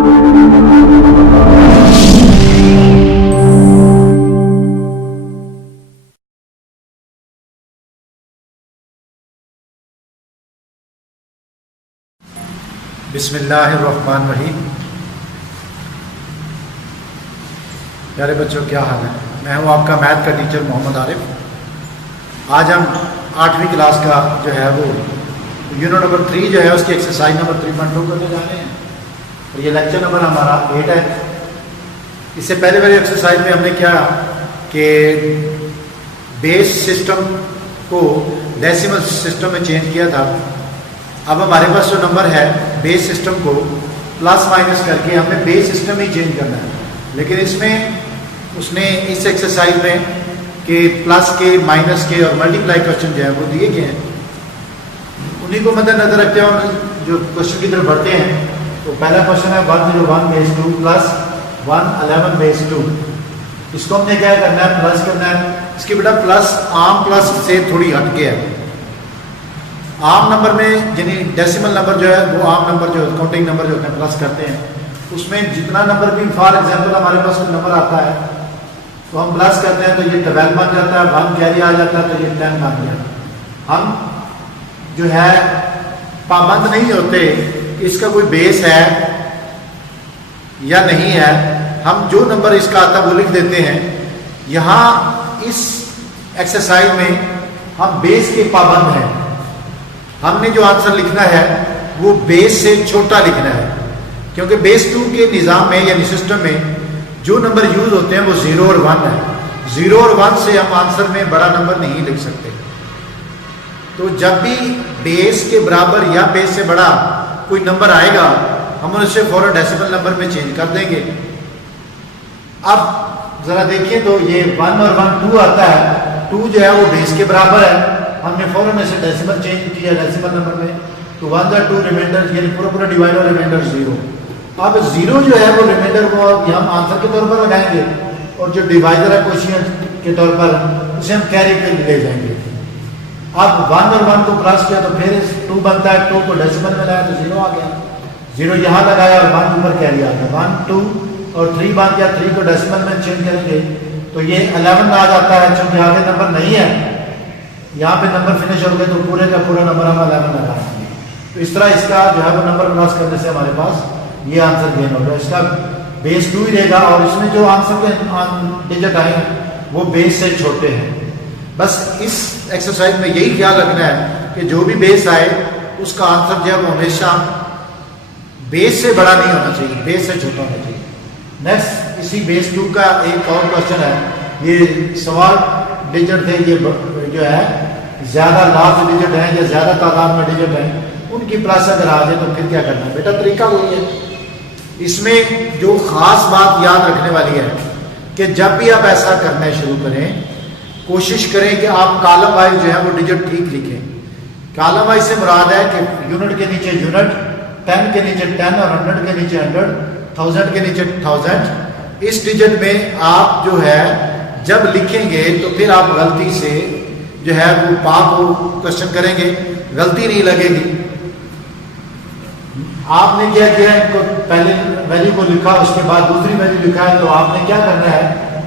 बिस्मिल्लाहिर्रहमानिर्रहीम। प्यारे बच्चों, क्या हाल है? मैं हूं आपका मैथ का टीचर मोहम्मद आरिफ। आज हम 8वीं क्लास का जो है वो यूनिट नंबर 3 जो है उसकी एक्सरसाइज नंबर 3.2 करने जा रहे हैं और ये लेक्चर नंबर हमारा 8 है। इससे पहले वाली एक्सरसाइज में हमने क्या कि बेस सिस्टम को डेसिमल सिस्टम में चेंज किया था। अब हमारे पास जो नंबर है बेस सिस्टम को प्लस माइनस करके हमें बेस सिस्टम ही चेंज करना है, लेकिन इसमें उसने इस एक्सरसाइज में कि प्लस के, माइनस के और मल्टीप्लाई क्वेश्चन जो है वो दिए गए हैं। उन्हीं को मद्देनजर रखते हुए जो क्वेश्चन की तरफ बढ़ते हैं, तो पहला क्वेश्चन है 101 बेस 2 प्लस 111 बेस 2। इसको हमने क्या करना है? प्लस करना है। इसकी बेटा प्लस आम प्लस से थोड़ी हटके है। आम नंबर में यानी डेसिमल नंबर जो है वो आम नंबर जो काउंटिंग नंबर जो होते हैं प्लस करते हैं, उसमें जितना नंबर भी फॉर एग्जांपल हमारे पास कोई नंबर आता है तो हम प्लस करते हैं तो ये 12 बन जाता है, 1 कैरी आ जाता है तो ये 10 बन गया। हम जो है पाबंद नहीं होते इसका कोई बेस है या नहीं है, हम जो नंबर इसका आता है वो लिख देते हैं। यहाँ इस एक्सरसाइज में हम बेस के पाबंद हैं। हमने जो आंसर लिखना है वो बेस से छोटा लिखना है, क्योंकि बेस 2 के निज़ाम में यानी सिस्टम में जो नंबर यूज होते हैं वो 0 और 1 है। 0 और 1 से हम आंसर में बड़ा नंबर नहीं लिख सकते। तो जब भी बेस के बराबर या बेस से बड़ा कोई नंबर आएगा हम उसे फौरन डेसिमल नंबर में चेंज कर देंगे। अब जरा देखिए तो ये 1 और 1 2 आता है। 2 जो है वो बेस के बराबर है, हमने फौरन ऐसे डेसिमल चेंज किया डेसिमल नंबर में, तो 1 2 रिमाइंडर यानी पूरा डिवाइड और रिमाइंडर 0। अब 0 जो है वो रिमाइंडर को हम आंसर के तौर पर लगाएंगे और जो डिवाइडर है क्वोशिएंट के तौर पर उसे हम कैरी पे ले जाएंगे। अब 1 और 1 को प्लस किया तो फिर 2 बनता है, 2 को डेसिमल में लाया तो 0 आ गया। 0 यहाँ लगाया और 1 ऊपर कैरी आ गया। 1 2 और 3 बन गया। 3 को डेसिमल में चेंज करेंगे तो ये 11 आ जाता है। चूंकि आगे नंबर नहीं है, यहाँ पे नंबर फिनिश हो गए तो पूरे का पूरा नंबर हम 11 लगाएंगे। तो इस तरह इसका जो है वो नंबर क्रॉस करने से हमारे पास ये आंसर गेन होगा। इसका बेस 2 ही रहेगा और इसमें जो आंसर के डिजिट आए वो बेस से छोटे हैं। बस इस एक्सरसाइज में यही ख्याल रखना है कि जो भी बेस आए उसका आंसर जो है वो हमेशा बेस से बड़ा नहीं होना चाहिए, बेस से छोटा होना चाहिए। नेक्स्ट इसी बेस 2 का एक और क्वेश्चन है। ये सवाल डिजिट थे, ये जो है ज्यादा लार्ज डिजिट है या ज्यादा तादाद में डिजिट है, उनकी प्लस अगर आ जाए तो फिर क्या करना है? बेटा तरीका वही है। इसमें जो खास बात याद रखने वाली है कि जब भी आप ऐसा करना शुरू करें, कोशिश करें कि आप कॉलम वाइज जो है वो डिजिट ठीक लिखें। कॉलम वाइज से मुराद है कि यूनिट के नीचे यूनिट, 10 के नीचे 10 और 100 के नीचे 100, 1000 के नीचे 1000। इस डिजिट में आप जो है जब लिखेंगे तो फिर आप गलती से जो है वो पाप को क्वेश्चन करेंगे, गलती नहीं लगेगी। आपने क्या किया, इनको पहले वैल्यू को लिखा, उसके बाद दूसरी वैल्यू लिखा है, तो आपने क्या करना है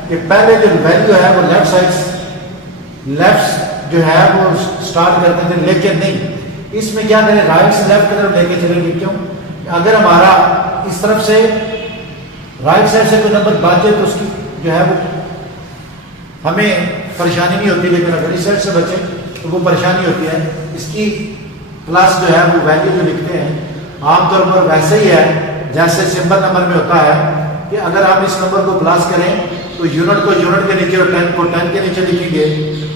कि पहले जो वैल्यू है वो लेफ्ट साइड लेफ्ट जो है वो स्टार्ट करते थे, लेकिन नहीं, इसमें क्या करें राइट से लेफ्ट की तरफ लेके चलेंगे। क्यों? अगर हमारा इस तरफ से राइट साइड से कोई नंबर बचे तो उसकी जो है वो हमें परेशानी नहीं होती, लेकिन अगर इस साइड से बचे तो वो परेशानी होती है। इसकी प्लस जो है वो वैल्यू जो लिखते हैं आमतौर पर वैसे ही है जैसे सिंपल नंबर में होता है कि अगर आप इस नंबर को प्लस करें तो यूनिट को यूनिट के नीचे और 10 को 10 के नीचे लिखेंगे।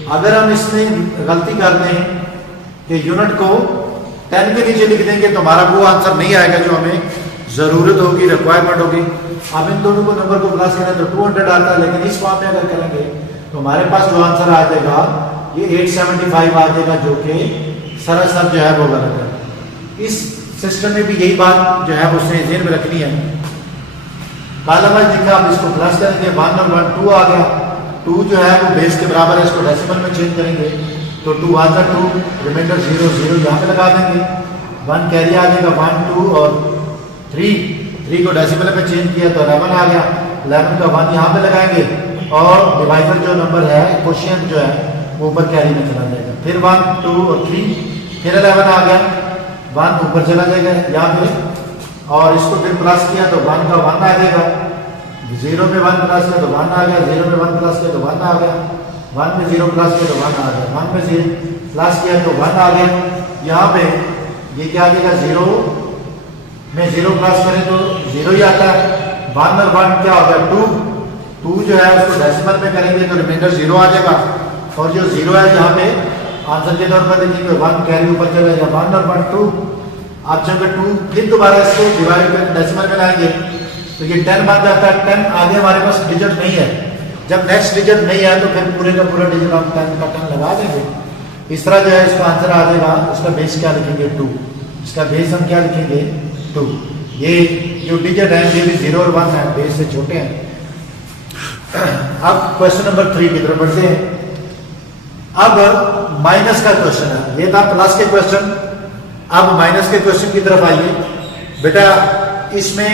अगर हम इसमें गलती कर दें कि यूनिट को 10 के नीचे लिख देंगे तो हमारा वो आंसर नहीं आएगा जो हमें ज़रूरत होगी, रिक्वायरमेंट होगी। अब इन दोनों को नंबर को प्लस करें तो 200 आता है, लेकिन इस फॉर्म में अगर करेंगे तो हमारे पास जो आंसर आ जाएगा ये 875 आ जाएगा, जो कि सरासर जो है वो गलत है। इस सिस्टम में भी यही बात जो है उसने ध्यान में रखनी है। कॉलम वाइज लिखा, अब इसको प्लस करेंगे, 1 और 1 2 आ गया। 2 जो है वो बेस के बराबर है, इसको डेसिमल में चेंज करेंगे तो 2 1 2, रिमाइंडर 0 0 यहाँ पे लगा देंगे। 1 कैरी आ जाएगा, 1 2 और 3 3 को डेसिमल में चेंज किया तो 11 आ गया। 11 का 1 यहाँ पे लगाएंगे और डिवाइजर जो नंबर है, क्वोशिएंट जो है वो ऊपर कैरी में चला जाएगा। फिर 1, 2 और 3, फिर 11 आ गया, 1 ऊपर चला जाएगा यहाँ पे, और इसको फिर प्लस किया तो 1 का 1 आ जाएगा। 0 में 1 प्लस किया तो 1 आ गया, 0 में 1 प्लस किया तो 1 आ गया, 1 में 0 प्लस किया तो 1 आ गया, 1 में 0 प्लस किया तो 1 आ गया। यहाँ पे ये क्या आ जाएगा, 0 में 0 प्लस करें तो 0 ही आता है। 1 और 1 क्या हो गया, 2 जो है उसको डेसिमल में करेंगे तो रिमाइंडर 0 आ जाएगा, और जो 0 है यहाँ पे आंसर के तौर पर देखेंगे 1 कैरी ऊपर चला जाएगा। 1 और 1 2, आप जब 2 फिर दोबारा इसको डिवाइड कर डेसिमल में लाएंगे तो ये 10 बन जाता है। 10 आगे हमारे पास डिजिट नहीं है, जब नेक्स्ट डिजिट नहीं है तो फिर पूरे का पूरा डिजिट हम 10 का 10 लगा देंगे। इस तरह जो है इसका आंसर आ जाएगा। इसका बेस क्या लिखेंगे, 2। इसका बेस हम क्या लिखेंगे, 2। ये जो डिजिट है ये भी 0 और 1 है, बेस से छोटे हैं। अब क्वेश्चन नंबर 3 की तरफ बढ़ते हैं। अब माइनस का क्वेश्चन है, ये था प्लस के क्वेश्चन, अब माइनस के क्वेश्चन की तरफ आइए। बेटा इसमें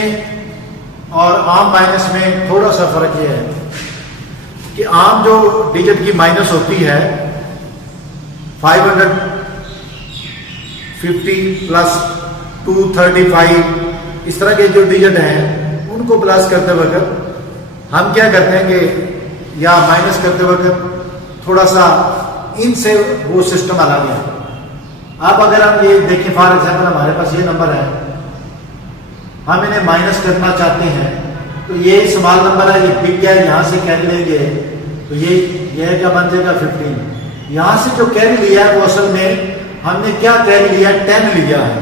और आम माइनस में थोड़ा सा फर्क ये है कि आम जो डिजिट की माइनस होती है 550 प्लस 235, इस तरह के जो डिजिट हैं उनको प्लस करते वक्त हम क्या करते हैं कि या माइनस करते वक्त थोड़ा सा इनसे वो सिस्टम अलग है। अब अगर हम ये देखें, फॉर एग्जाम्पल हमारे पास ये नंबर है, हम इन्हें माइनस करना चाहते हैं तो ये स्मॉल नंबर है, ये बिग है, यहाँ से कैरी लेंगे तो ये क्या बन जाएगा 15। यहाँ से जो कैरी लिया है वो असल में हमने क्या कैरी लिया है, 10 लिया है।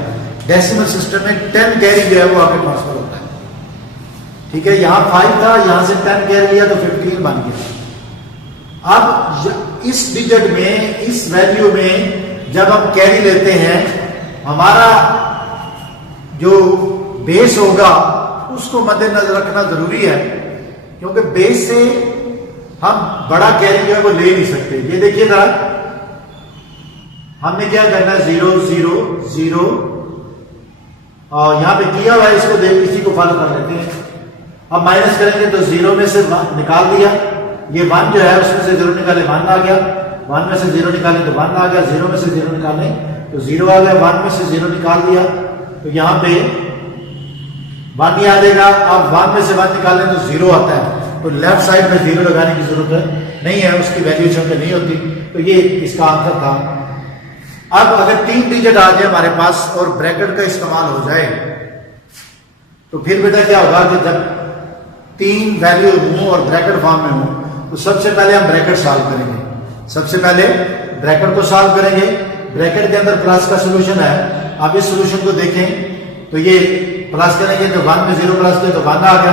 डेसिमल सिस्टम में 10 कैरी जो है वो आगे ट्रांसफर होता है, ठीक है। यहाँ 5 था, यहाँ से 10 कैरी लिया तो 15 बन गया। अब इस डिजिट में, इस वैल्यू में जब हम कैरी लेते हैं, हमारा जो बेस होगा उसको मद्देनजर रखना जरूरी है, क्योंकि बेस से हम बड़ा कैरी जो है वो ले नहीं सकते। ये देखिए जरा, हमने क्या करना है, 0 0 0 और यहां पे किया हुआ है, इसको देख इसी को फॉलो कर लेते हैं। अब माइनस करेंगे तो 0 में से 1 निकाल दिया, ये 1 जो है उसमें से 0 निकाले 1 आ गया, 1 में से 0 निकाले तो 1 आ गया, 0 में से 0 निकाले तो 0 आ गया, 1 में से 0 निकाल दिया तो यहाँ पे 1 ही आ जाएगा। अब 1 में से 1 निकालें तो 0 आता है, तो लेफ्ट साइड में 0 लगाने की जरूरत नहीं है, उसकी वैल्यूएशन पे नहीं होती। तो ये इसका आंसर था। अब अगर 3 डिजिट आ जाए हमारे पास और ब्रैकेट का इस्तेमाल हो जाए तो फिर बेटा क्या होगा कि जब 3 वैल्यू हो और ब्रैकेट फॉर्म में हो तो सबसे पहले हम ब्रैकेट सॉल्व करेंगे। सबसे पहले ब्रैकेट को सॉल्व करेंगे। ब्रैकेट के अंदर प्लस का सोल्यूशन है। अब इस सोल्यूशन को देखें तो ये प्लस करेंगे तो 1 में 0 प्लस किया तो 1 आ गया,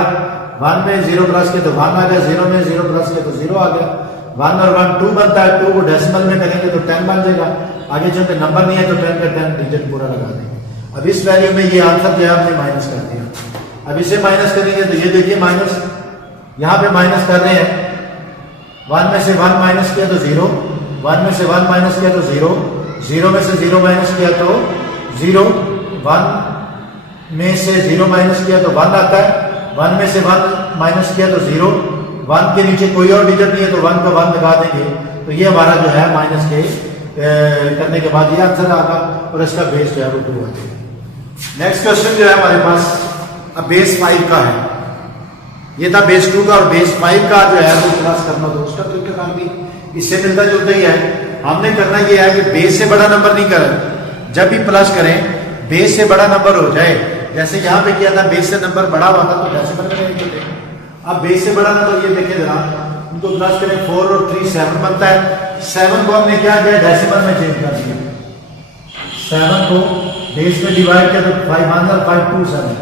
1 में 0 प्लस किया तो 1 आ गया, 0 में 0 प्लस किया तो 0 आ गया। 1 और 1 2 बनता है, 2 को डेसिमल में करेंगे तो 10 बन जाएगा। आगे चलते नंबर नहीं है तो 10 का 10 डिजिट पूरा लगा देंगे। अब इस वैल्यू में ये आंसर जो है हमने माइनस कर दिया। अब इसे माइनस करेंगे तो ये देखिए माइनस, यहाँ पे माइनस कर रहे हैं। 1 में से 1 माइनस किया तो 0, 1 में से 1 माइनस किया तो 0, 0 में से 0 माइनस किया तो 0, 1 में से 0 माइनस किया तो 1 आता है, 1 में से 1 माइनस किया तो 0, 1 के नीचे कोई और डिजिट नहीं है तो 1 का 1 लगा देंगे तो ये हमारा जो है माइनस के करने के बाद ये आंसर आगा और इसका बेस जो है वो 2 आ जाएगा। नेक्स्ट क्वेश्चन जो है हमारे पास अब बेस 5 का है। ये था बेस 2 का और बेस 5 का जो है वो प्लस करना, तो उसका तरीका काम भी इससे मिलता जुलता ही है। हमने करना ये है कि बेस से बड़ा नंबर नहीं करें, जब भी प्लस करें बेस से बड़ा नंबर हो जाए। जैसे यहाँ पे किया था, बेस से नंबर बड़ा हुआ था तो डेसिमल में नहीं करते। अब बेस से बड़ा नंबर ये देखे जरा, उनको प्लस करें 4 और 3 7 बनता है। 7 को हमने क्या किया, डेसिमल में चेंज कर दिया। 7 को बेस में डिवाइड किया तो 5 आंसर 5 2 7।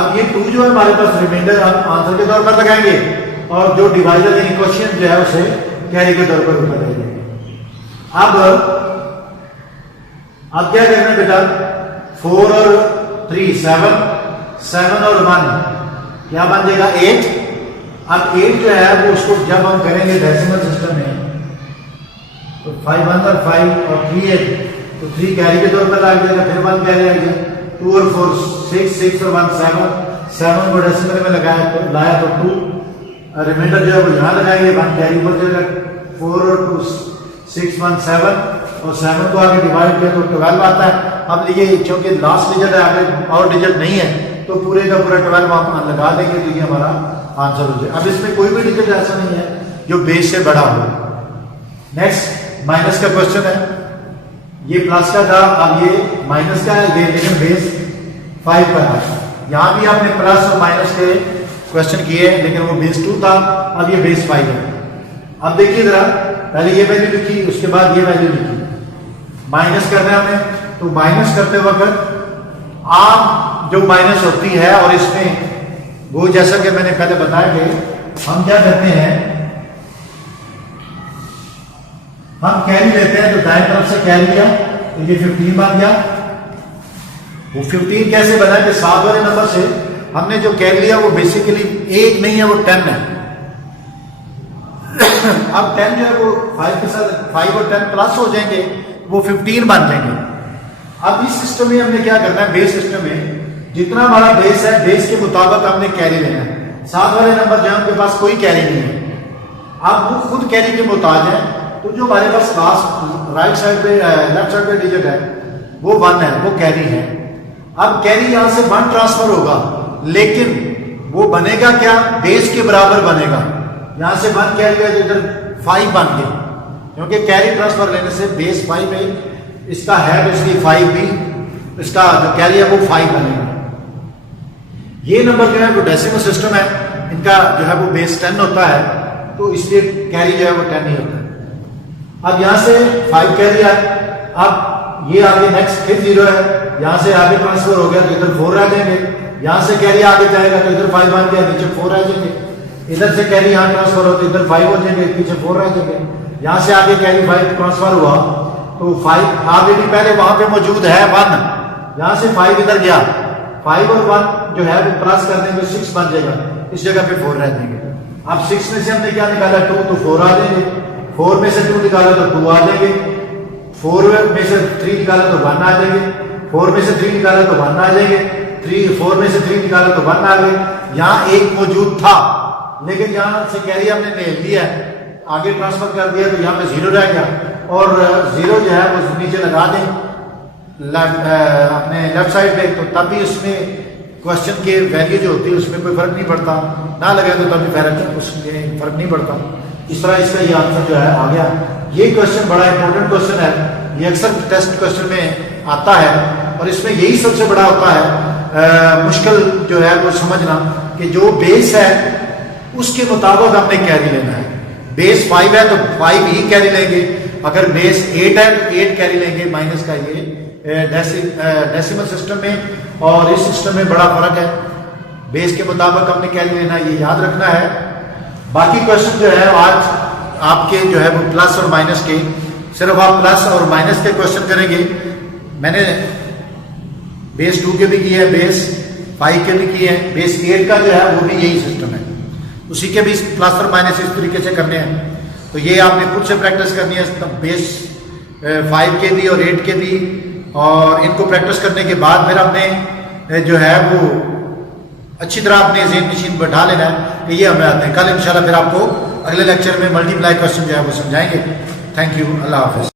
अब ये 2 जो है हमारे पास रिमाइंडर हम आंसर के तौर पर लगाएंगे और जो डिवाइडर यानी क्वेश्चन जो है उसे कैरी के तौर पर ऊपर लगाएंगे। अब क्या करना है बेटा, 4 और 3 7, 7 और 1 क्या बन जाएगा 8। अब 8 जो है वो उसको जब हम करेंगे डेसिमल सिस्टम में तो 5 अंदर 5 और 3 8 तो 3 कैरी के तौर पर लग जाएगा, फिर 1 कैरी आ गया, 2 और 4 6 6 और 1 7 7 को डेसिमल में लगाया तो लाया तो 2, रिमाइंडर जो है वो यहाँ लगाएंगे, 1 कैरी ऊपर चलेगा, 4 और 2 6 1 7, और 7 को आगे डिवाइड किया तो 12 आता है। अब ये क्योंकि लास्ट डिजिट है, आगे और डिजिट नहीं है, तो पूरे का पूरा 12 आप लगा देंगे तो ये हमारा आंसर हो जाए। अब इसमें कोई भी डिजिट ऐसा नहीं है जो बेस से बड़ा हो। नेक्स्ट माइनस का क्वेश्चन है, ये प्लस का था, अब ये माइनस का है, लेकिन बेस 5 पर है। यहाँ भी आपने प्लस और माइनस के क्वेश्चन किए, लेकिन वो बेस 2 था, अब ये बेस 5 है। अब देखिए जरा, पहले ये वैल्यू लिखी, उसके बाद ये वैल्यू लिखी, माइनस करना है हमें। तो माइनस करते वक्त आम जो माइनस होती है, और इसमें वो जैसा कि मैंने पहले बताया कि हम क्या करते हैं, हम कैरी लेते हैं, तो दाएं तरफ से कैरी लिया तो ये 15 बन गया। वो 15 कैसे बना कि 7 वाले नंबर से हमने जो कैरी लिया वो बेसिकली 1 नहीं है, वो 10 है। अब 10 जो है वो 5 के साथ 5 और 10 प्लस हो जाएंगे, वो 15 बन जाएंगे। अब इस सिस्टम में हमने क्या करना है, बेस सिस्टम में जितना हमारा बेस है, बेस के मुताबिक हमने कैरी लेना है। 7 वाले नंबर जहां उनके पास कोई कैरी नहीं है, अब वो खुद कैरी के मुताज है, तो जो हमारे पास लास्ट राइट साइड पे लेफ्ट साइड पे डिजिट है वो 1 है, वो कैरी है। अब कैरी यहां से 1 ट्रांसफर होगा, लेकिन वो बनेगा क्या, बेस के बराबर बनेगा। यहां से 1 कैरी गया तो इधर 5 बन गया, क्योंकि कैरी ट्रांसफर लेने से बेस 5 है, इसका है तो इसलिए 5 भी, इसका जो कैरी है वो 5 बनेगा। ये नंबर जो है वो डेसिमल सिस्टम है, इनका जो है वो बेस 10 होता है, तो इसलिए कैरी जो है वो 10 ही होता है। अब यहां से 5 कैरी है, अब ये आगे नेक्स्ट फिर 0 है, यहां से आगे ट्रांसफर हो गया तो इधर 4 रह जाएंगे, यहां से कैरी आगे जाएगा तो इधर 5 बन गया, नीचे 4 रह जाएंगे, इधर से कैरी यहां ट्रांसफर हो तो इधर 5 हो जाएंगे, पीछे 4 रह जाएंगे। यहां से आगे कैरी 5 ट्रांसफर हुआ तो 5 ऑलरेडी पहले वहां पे मौजूद है 1, यहां से 5 इधर गया, 5 और 1 जो है वो प्लस कर देंगे, 6 बन जाएगा, इस जगह पे 4 रह जाएंगे। अब 6 में से हमने क्या निकाला, 2, तो 4 आ जाएंगे, 4 में से 2 निकाला तो 2 आ जाएंगे, 4 में से 3 निकाला तो 1 आ जाएंगे, 4 में से 3 निकाला तो 1 आ जाएंगे, 4 में से 3 निकाला तो 1 आ गए। यहाँ 1 मौजूद था, लेकिन यहाँ से कैरी हमने ले लिया, आगे ट्रांसफर कर दिया तो यहाँ पे 0 रह गया, और 0 जो है वो नीचे लगा दें अपने लेफ्ट साइड पे, तो तब भी उसमें क्वेश्चन के वैल्यू जो होती है उसमें कोई फर्क नहीं पड़ता, ना लगे तो तभी उसमें फर्क नहीं पड़ता। इस तरह इसका ये आंसर जो है आ गया। ये क्वेश्चन बड़ा इंपॉर्टेंट क्वेश्चन है, ये अक्सर टेस्ट क्वेश्चन में आता है, और इसमें यही सबसे बड़ा होता है मुश्किल जो है वो समझना कि जो बेस है उसके मुताबिक हमने कैरी लेना है। बेस 5 है तो 5 ही कैरी लेंगे, अगर बेस 8 है तो 8 कैरी लेंगे। माइनस का ये डेसिमल सिस्टम में और इस सिस्टम में बड़ा फर्क है, बेस के मुताबिक हमने कैरी लेना है, ये याद रखना है। बाकी क्वेश्चन जो है आज आपके जो है वो प्लस और माइनस के, सिर्फ आप प्लस और माइनस के क्वेश्चन करेंगे। मैंने बेस 2 के भी किए हैं, बेस 5 के भी किए हैं, बेस 8 का जो है वो भी यही सिस्टम है, उसी के भी प्लस और माइनस इस तरीके से करने हैं। तो ये आपने खुद से प्रैक्टिस करनी है, बेस 5 के भी और 8 के भी, और इनको प्रैक्टिस करने के बाद फिर आपने जो है वो अच्छी तरह अपने ज़हन नशीन बैठा लेना है कि ये हमें आते हैं। कल इंशाल्लाह फिर आपको अगले लेक्चर में मल्टीप्लाई क्वेश्चन जो है वो समझाएंगे। थैंक यू, अल्लाह हाफिज़।